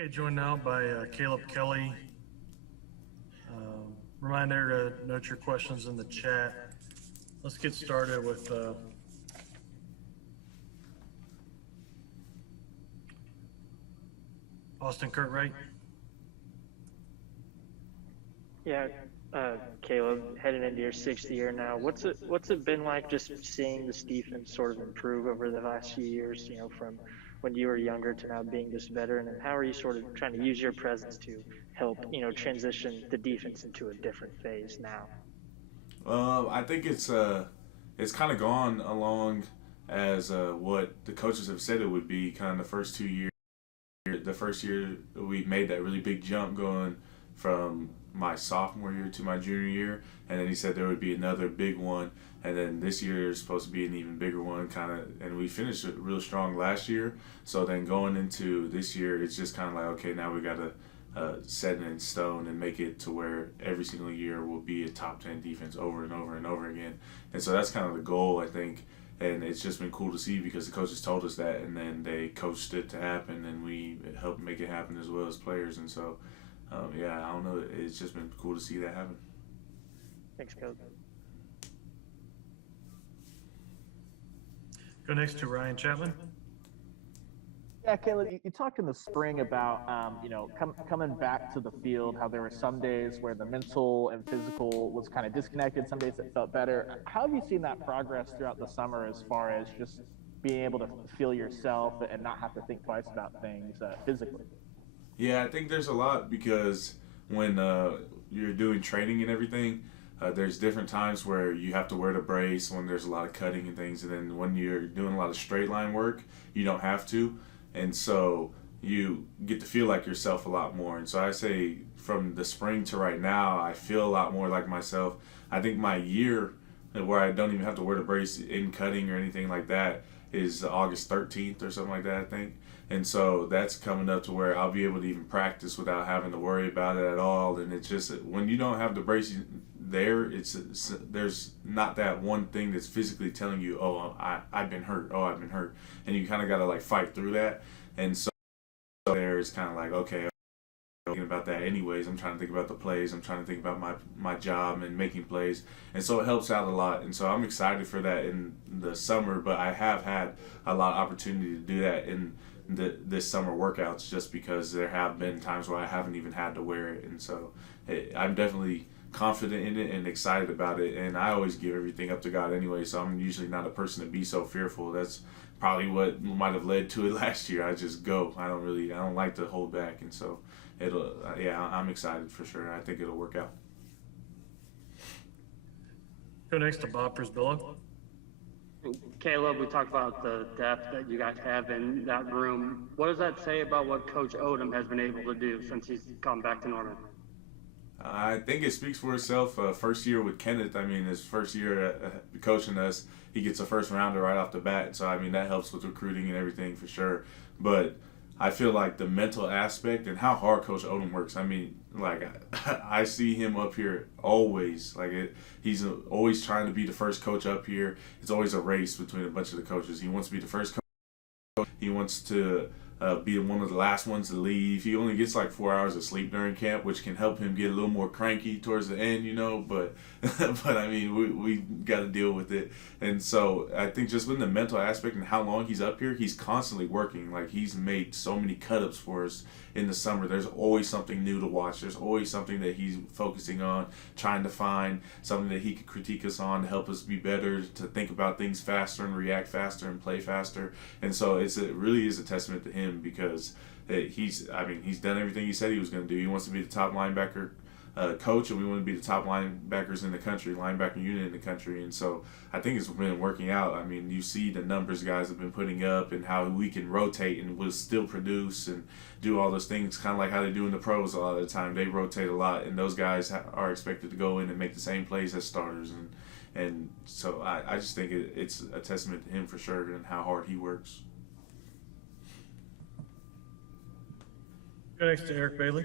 Okay, joined now by Caleb Kelly. Reminder to note your questions in the chat. Let's get started with Austin Curtright. Yeah, Caleb, heading into your sixth year now, what's it been like just seeing this defense sort of improve over the last few years? From when you were younger to now being this veteran, and how are you sort of trying to use your presence to help transition the defense into a different phase now? I think it's kind of gone along as what the coaches have said it would be. Kind of the first 2 years, the first year we made that really big jump going from my sophomore year to my junior year, and then he said there would be another big one, and then this year is supposed to be an even bigger one, kind of. And we finished it real strong last year, so then going into this year, it's just kind of like, okay, now we got to set it in stone and make it to where every single year will be a top 10 defense over and over and over again. And so that's kind of the goal, I think. And it's just been cool to see because the coaches told us that, and then they coached it to happen, and we helped make it happen as well as players. And so, yeah, I don't know. It's just been cool to see that happen. Thanks, Coach. Go next to Ryan Chapman. Yeah, Caleb, you talked in the spring about, coming back to the field, how there were some days where the mental and physical was kind of disconnected, some days it felt better. How have you seen that progress throughout the summer as far as just being able to feel yourself and not have to think twice about things physically? Yeah, I think there's a lot because when you're doing training and everything, there's different times where you have to wear the brace when there's a lot of cutting and things, and then when you're doing a lot of straight line work, you don't have to. And so you get to feel like yourself a lot more. And so I say from the spring to right now, I feel a lot more like myself. I think my year where I don't even have to wear the brace in cutting or anything like that is August 13th or something like that, I think. And so that's coming up to where I'll be able to even practice without having to worry about it at all. And it's just when you don't have the brace there, there's not that one thing that's physically telling you, oh, I've been hurt, oh, I've been hurt, and you kind of got to like fight through that. And so there's kind of like, okay, I'm thinking about that anyways. I'm trying to think about the plays. I'm trying to think about my job and making plays, and so it helps out a lot. And so I'm excited for that in the summer. But I have had a lot of opportunity to do that in this summer workouts, just because there have been times where I haven't even had to wear it, and so I'm definitely confident in it and excited about it. And I always give everything up to God anyway, so I'm usually not a person to be so fearful. That's probably what might have led to it last year. I just go. I don't like to hold back, and so I'm excited for sure. I think it'll work out. Go next to Bob Prisbilla. Caleb, we talked about the depth that you guys have in that room. What does that say about what Coach Odom has been able to do since he's come back to Norman? I think it speaks for itself. First year with Kenneth, I mean, his first year coaching us, he gets a first rounder right off the bat. So, I mean, that helps with recruiting and everything for sure. But I feel like the mental aspect and how hard Coach Odom works. I mean, like, I see him up here always. He's always trying to be the first coach up here. It's always a race between a bunch of the coaches. He wants to be the first coach. He wants to be one of the last ones to leave. He only gets like 4 hours of sleep during camp, which can help him get a little more cranky towards the end, But, but I mean, we got to deal with it. And so I think just with the mental aspect and how long he's up here, he's constantly working. Like, he's made so many cut-ups for us in the summer. There's always something new to watch. There's always something that he's focusing on, trying to find something that he could critique us on to help us be better, to think about things faster and react faster and play faster. And so it really is a testament to him because he's done everything he said he was going to do. He wants to be the top linebacker coach, and we want to be the top linebackers in the country, linebacker unit in the country. And so I think it's been working out. I mean, you see the numbers guys have been putting up and how we can rotate and we'll still produce and do all those things, kind of like how they do in the pros a lot of the time. They rotate a lot, and those guys are expected to go in and make the same plays as starters. And so I just think it's a testament to him for sure and how hard he works. Go next to Eric Bailey.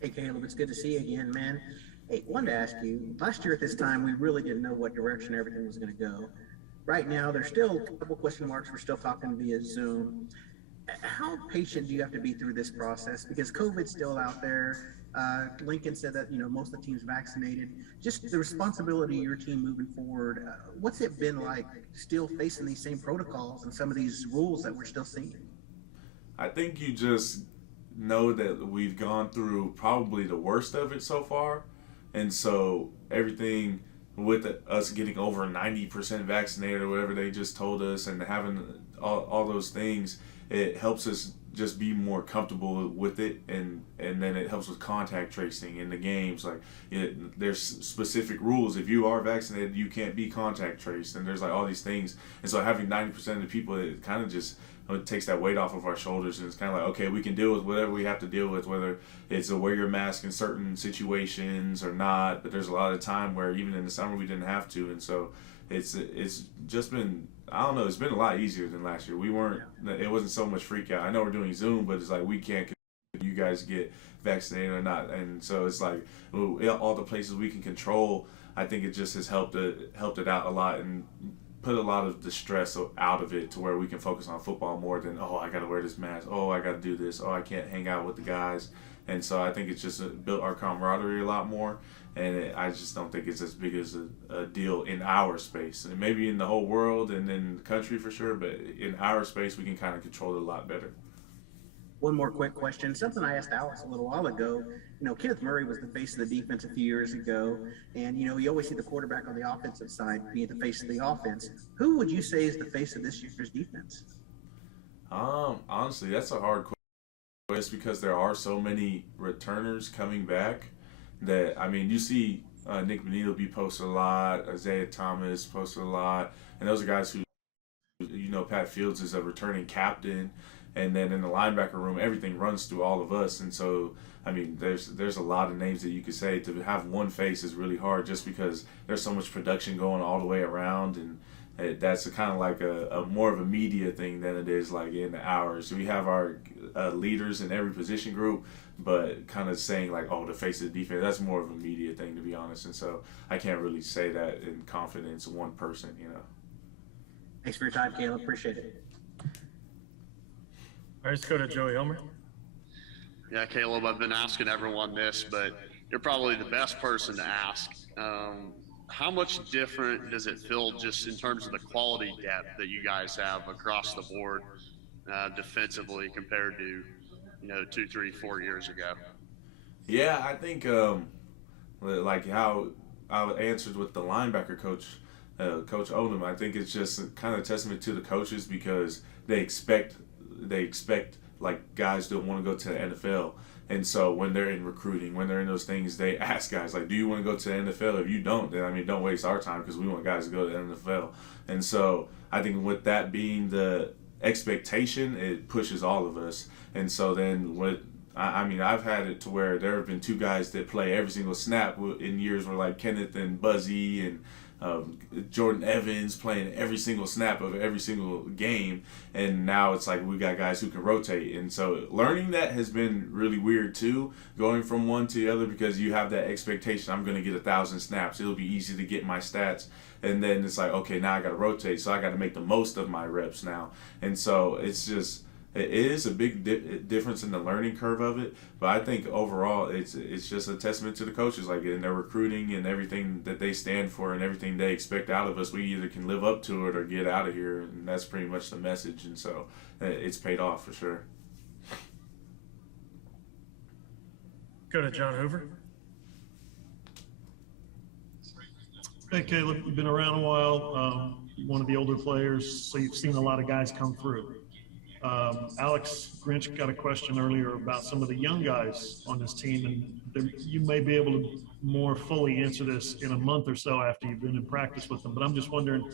Hey, Caleb, it's good to see you again, man. Hey, wanted to ask you, last year at this time, we really didn't know what direction everything was going to go. Right now, there's still a couple question marks. We're still talking via Zoom. how patient do you have to be through this process? Because COVID's still out there. Lincoln said that most of the team's vaccinated. Just the responsibility of your team moving forward. What's it been like still facing these same protocols and some of these rules that we're still seeing? I think you just know that we've gone through probably the worst of it so far, and so everything with us getting over 90% vaccinated or whatever they just told us, and having all those things, it helps us just be more comfortable with it, and then it helps with contact tracing in the games. Like, there's specific rules. If you are vaccinated, you can't be contact traced, and there's like all these things. And so having 90% of the people, it kind of just takes that weight off of our shoulders, and it's kind of like, okay, we can deal with whatever we have to deal with, whether it's to wear your mask in certain situations or not. But there's a lot of time where even in the summer we didn't have to, and so it's just been, I don't know, it's been a lot easier than last year. It wasn't so much freak out. I know we're doing Zoom, but it's like we can't you guys get vaccinated or not, and so it's like all the places we can control. I think it just has helped it out a lot and put a lot of the stress out of it to where we can focus on football more than, oh, I gotta wear this mask, oh, I gotta do this, oh, I can't hang out with the guys. And so I think it's just built our camaraderie a lot more, and I just don't think it's as big as a deal in our space, and maybe in the whole world and in the country for sure, but in our space we can kind of control it a lot better. One more quick question. Something I asked Alex a little while ago. Kenneth Murray was the face of the defense a few years ago. And, you always see the quarterback on the offensive side being the face of the offense. Who would you say is the face of this year's defense? Honestly, that's a hard question. It's because there are so many returners coming back that, I mean, you see Nick Benito be posted a lot, Isaiah Thomas posted a lot, and those are guys who, Pat Fields is a returning captain. And then in the linebacker room, everything runs through all of us. And so, I mean, there's a lot of names that you could say. To have one face is really hard just because there's so much production going all the way around. And that's kind of like a more of a media thing than it is like in ours. So we have our leaders in every position group, but kind of saying like, oh, the face of the defense, that's more of a media thing, to be honest. And so I can't really say that in confidence, one person, Thanks for your time, Caleb. Appreciate it. All right, let's go to Joey Homer. Yeah, Caleb, I've been asking everyone this, but you're probably the best person to ask. How much different does it feel just in terms of the quality depth that you guys have across the board defensively compared to, 2, 3, 4 years ago? Yeah, I think like how I answered with the linebacker coach, Coach Odom, I think it's just kind of a testament to the coaches because they expect like guys don't want to go to the NFL, and so when they're in recruiting, when they're in those things, they ask guys like, do you want to go to the NFL? If you don't, then don't waste our time because we want guys to go to the NFL. And so I think with that being the expectation, it pushes all of us. And so then I've had it to where there have been two guys that play every single snap in years where like Kenneth and Buzzy and Jordan Evans playing every single snap of every single game, and now it's like we got guys who can rotate. And so learning that has been really weird too, going from one to the other, because you have that expectation, I'm going to get 1,000 snaps, it'll be easy to get my stats, and then it's like, okay, now I got to rotate, so I got to make the most of my reps now. And so it is a big difference in the learning curve of it, but I think overall it's just a testament to the coaches, like in their recruiting and everything that they stand for and everything they expect out of us. We either can live up to it or get out of here, and that's pretty much the message. And so it's paid off for sure. Go to John Hoover. Hey, Caleb, you've been around a while. One of the older players, so you've seen a lot of guys come through. Alex Grinch got a question earlier about some of the young guys on this team, and you may be able to more fully answer this in a month or so after you've been in practice with them. But I'm just wondering,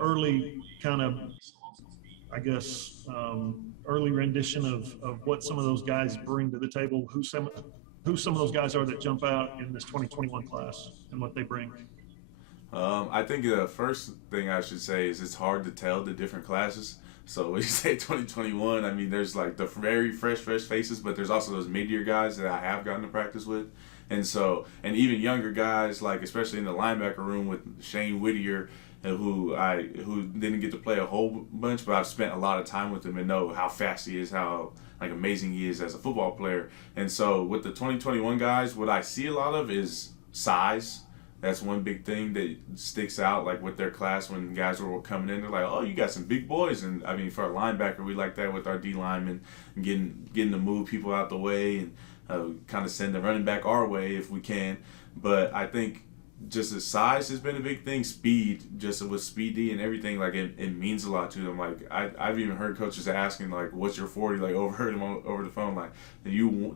early kind of, I guess, early rendition of what some of those guys bring to the table, who some of those guys are that jump out in this 2021 class and what they bring. I think the first thing I should say is it's hard to tell the different classes. So when you say 2021, I mean, there's like the very fresh faces, but there's also those mid-year guys that I have gotten to practice with. And so, and even younger guys, like especially in the linebacker room with Shane Whittier, who didn't get to play a whole bunch, but I've spent a lot of time with him and know how fast he is, how like amazing he is as a football player. And so with the 2021 guys, what I see a lot of is size. That's one big thing that sticks out, like with their class when guys were coming in. They're like, "Oh, you got some big boys." And I mean, for a linebacker, we like that with our D linemen, and getting to move people out the way and kind of send the running back our way if we can. But I think just the size has been a big thing. Speed, just with speedy and everything, like it means a lot to them. Like I've even heard coaches asking like, "What's your 40?" Like overheard them over the phone. Like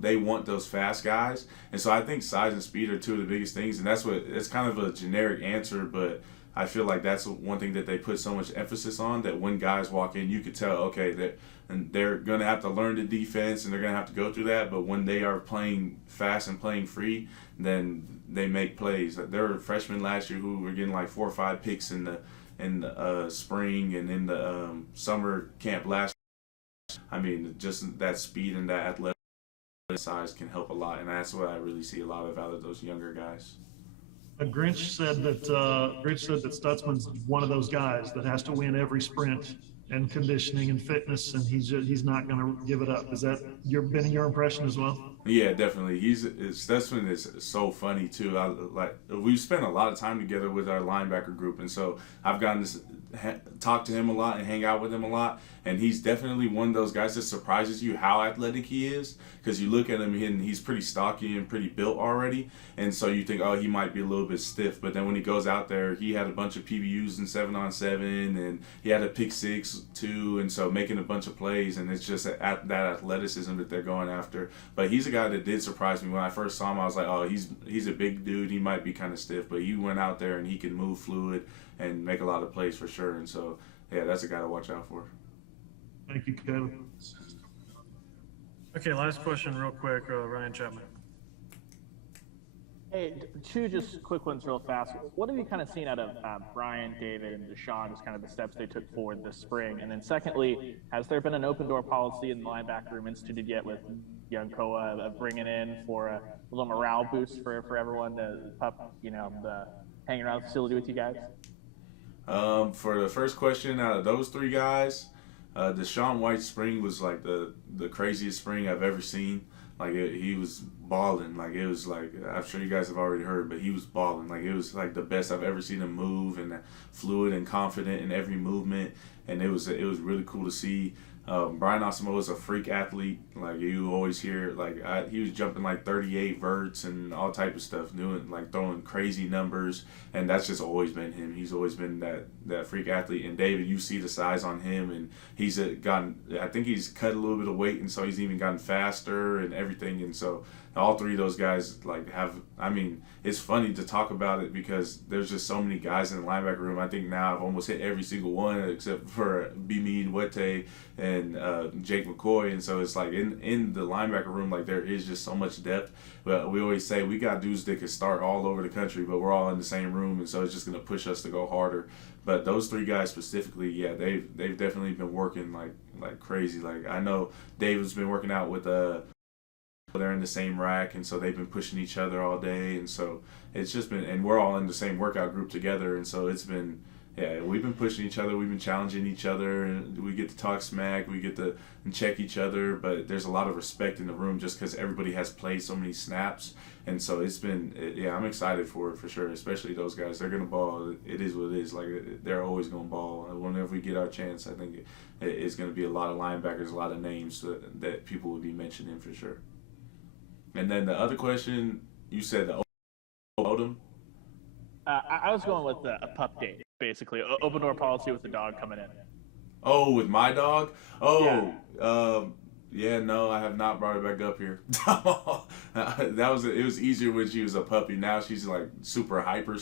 they want those fast guys, and so I think size and speed are two of the biggest things. And it's kind of a generic answer, but I feel like that's one thing that they put so much emphasis on. That when guys walk in, you could tell, okay, they're gonna have to learn the defense and they're gonna have to go through that. But when they are playing fast and playing free, then they make plays. There were freshmen last year who were getting like 4 or 5 picks in the spring and in the summer camp last year. I mean, just that speed and that athletic size can help a lot, and that's what I really see a lot of out of those younger guys. Grinch said that Stutzman's one of those guys that has to win every sprint and conditioning and fitness, and he's not going to give it up. Is that been your impression as well? Yeah, definitely. Stutzman is so funny too. We've spent a lot of time together with our linebacker group, and so I've gotten to talk to him a lot and hang out with him a lot. And he's definitely one of those guys that surprises you how athletic he is, because you look at him and he's pretty stocky and pretty built already, and so you think, oh, he might be a little bit stiff. But then when he goes out there, he had a bunch of PBUs in 7-on-7, and he had a pick 6 too, and so making a bunch of plays, and it's just that athleticism that they're going after. But he's a guy that did surprise me when I first saw him. I was like, oh, he's a big dude. He might be kind of stiff, but he went out there and he can move fluid and make a lot of plays for sure. And so, yeah, that's a guy to watch out for. Thank you, Caleb. Okay, last question real quick, Ryan Chapman. Hey, two just quick ones real fast. What have you kind of seen out of Brian, David, and Deshaun, just kind of the steps they took forward this spring? And then secondly, has there been an open door policy in the linebacker room instituted yet with young Koa of bringing in for a little morale boost for everyone to hang around the facility with you guys? For the first question, out of those 3 guys, Deshaun White's spring was like the craziest spring I've ever seen. Like he was balling. Like it was like, I'm sure you guys have already heard, but he was balling. Like it was like the best I've ever seen him move, and fluid and confident in every movement. And it was really cool to see. Brian Asamoah is a freak athlete. Like you always hear, he was jumping like 38 verts and all type of stuff, throwing crazy numbers, and that's just always been him. He's always been that freak athlete. And David, you see the size on him, and he's I think he's cut a little bit of weight, and so he's even gotten faster and everything. And so all 3 of those guys it's funny to talk about it because there's just so many guys in the linebacker room. I think now I've almost hit every single one except for B-Mead, Wete, and Jake McCoy. And so it's like in the linebacker room, like there is just so much depth. But we always say we got dudes that could start all over the country, but we're all in the same room, and so it's just going to push us to go harder. But those 3 guys specifically, yeah, they've definitely been working like crazy. Like I know David's been working out with they're in the same rack, and so they've been pushing each other all day, and so it's just been, and we're all in the same workout group together, and so it's been, yeah, we've been pushing each other, we've been challenging each other, and we get to talk smack, we get to check each other, but there's a lot of respect in the room just because everybody has played so many snaps, and so it's been, yeah, I'm excited for it for sure, especially those guys. They're gonna ball. It is what it is. Like they're always gonna ball. And whenever we get our chance, I think it's gonna be a lot of linebackers, a lot of names that people will be mentioning for sure. And then the other question, you said the Odom? I was going with a pup date, basically. Open door policy with the dog coming in. Oh, with my dog? Oh, yeah. No, I have not brought her back up here. It was easier when she was a puppy. Now she's like super hyper.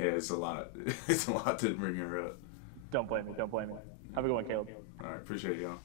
Yeah, it's a lot. It's a lot to bring her up. Don't blame me. Have a good one, Caleb. All right, appreciate y'all.